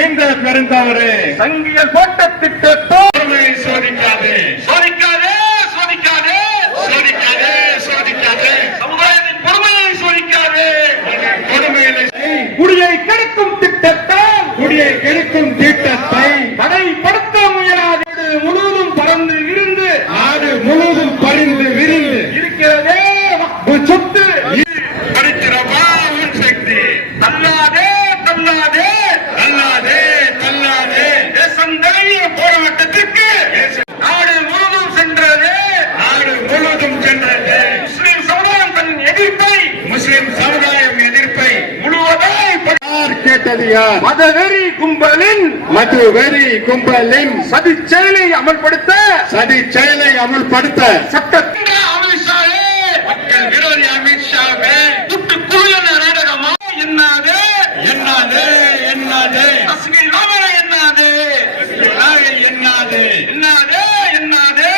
நீங்க பிறந்தவரே சங்கியல் போட்ட திட்டத்தோடு சோதிக்காதே சோதிக்காதே சோதிக்காதே சோதிக்காதே சோதிக்காதே சமுதாயத்தின் பொறுமையை சோதிக்காதே கொடுமையிலே குடியை கெடுக்கும் திட்டத்தை தடைப்படுத்த முயலாது முழுவதும் பறந்து விருந்து நாடு முழுவதும் பறிந்து விரிந்து இருக்கிறதே சொத்து படிக்கிறவா உன் சக்தி தள்ளாதே தள்ளாதே தள்ளாதே தள்ளாதே தேசந்தழிய போராட்டத்திற்கு நாடு முழுவதும் சென்றது நாடு முழுவதும் சென்றது முஸ்லிம் சமுதாயம் தன் எதிர்ப்பை முஸ்லிம் சமுதாயம் எதிர்ப்பை முழுவதை யார் கேட்டது யார் மதவெறி கும்பலின் மதுவெறி கும்பலின் சதி செயலை அமல்படுத்த சதி செயலை அமுல்படுத்த சட்டத்தின் அமித்ஷாவே மக்கள் விரோதி அமித்ஷாவே துட்டுக்குள்ள நாடகமா என்னாது என்னாது என்னாது காஷ்மீர் ராமன என்னாது என்னாது என்னாது என்னாது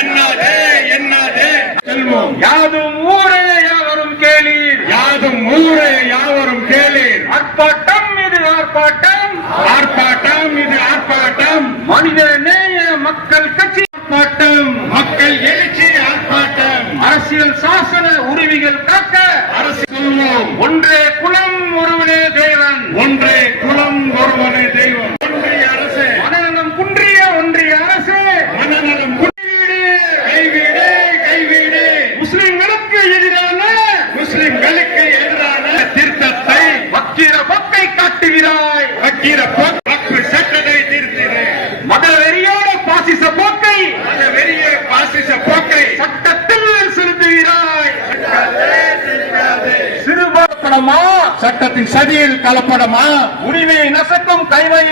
என்னாது என்னாது செல்வோம் யாதும் ஊரே யாவரும் கேளீர் யாதும் ஊரே யாவரும் கேளீர் ஆர்ப்பாட்டம் இது ஆர்ப்பாட்டம் ஆர்ப்பாட்டம் இது ஆர்ப்பாட்டம் மனித நேய மக்கள் கட்சி ஆர்ப்பாட்டம் மக்கள் எழுச்சி ஆர்ப்பாட்டம் அரசியல் சாசன உரிமைகள் காக்க அரசு சொல்வோம் ஒன்றே குலம் ஒருவனே தேவன் ஒன்றே குலம் ஒருவனே தெய்வம் ஒன்றிய அரசு மனநலம் குன்றிய ஒன்றிய அரசு மனநலம் கைவீடு கைவீடு முஸ்லிம்களுக்கு எதிரான முஸ்லிம்களுக்கு எதிரான திருத்தத்தை வக்கிர போக்கை காட்டுகிறாய் வக்கிர பக்கு சட்டத்தை திருத்தினே மதவெறியோட பாசிச போக்கை அந்த வெறிய பாசிச போக்கை சட்டத்தில் செலுத்துகிறாய் சிறுபான்மைமா சட்டத்தின் சதியில் கலப்படமா உரிமையை நசக்கும் கைவை